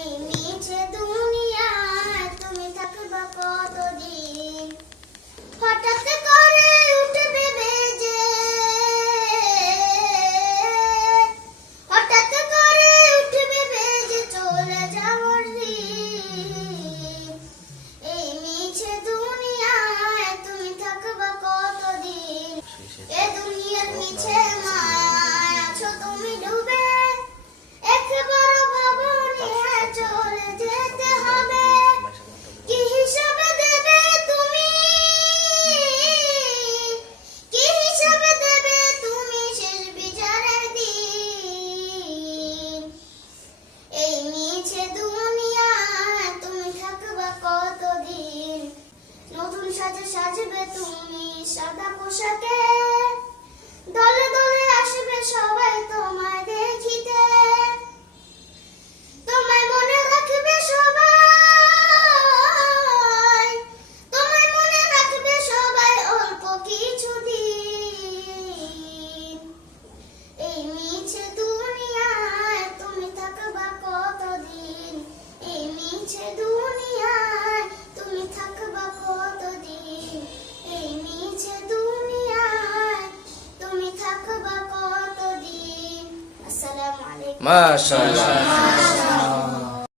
এই মিছে দুনিয়ায় তুমি থাকবা কতদিন, হঠাৎ করে উঠবে বেজে, হঠাৎ করে উঠবে বেজে চলে যাওয়ার দিন। এই মিছে দুনিয়ায় তুমি থাকবা কতদিন, এ দুনিয়ার মিছে মায়ায় আছো তুমি ডুবে, একবার ভাবনি চলে যেতে হবে, কি হিসাবে দেবে তুমি, কি হিসাবে দেবে তুমি শেষ বিচারের দিন। এই মিছে দুনিয়ায় তুমি থাকবা কতদিন, নতুন সাজে সাজবে তুমি সাদা পোশাকে, দলে দলে আসবে সবাই তোমায় দেখিতে, তোমায় মনে রাখবে সবাই, তোমায় মনে রাখবে সবাই অল্প কিছুদিন। এই মিছে দুনিয়ায় তুমি থাকবা কতদিন, এই মিছে দুনিয়ায় তুমি থাকবা কতদিন, এই মিছে দুনিয়ায় তুমি থাকবা কতদিন। আসসালামু আলাইকুম। মাশাআল্লাহ।